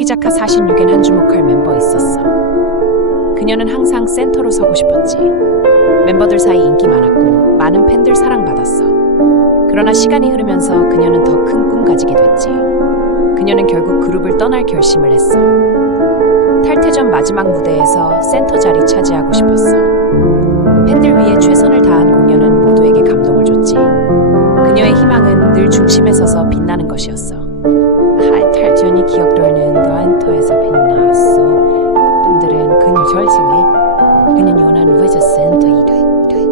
초기작가 46엔 한 주목할 멤버 있었어. 그녀는 항상 센터로 서고 싶었지. 멤버들 사이 인기 많았고 많은 팬들 사랑받았어. 그러나 시간이 흐르면서 그녀는 더 큰 꿈 가지게 됐지. 그녀는 결국 그룹을 떠날 결심을 했어. 탈퇴 전 마지막 무대에서 센터 자리 차지하고 싶었어. 팬들 위해 최선을 다한 공연은 모두에게 감동을 줬지. 그녀의 희망은 늘 중심에 서서 빛나는 것이었어. 하이탈전이 기억되는 절징에 그는 요난 외저센 더이다.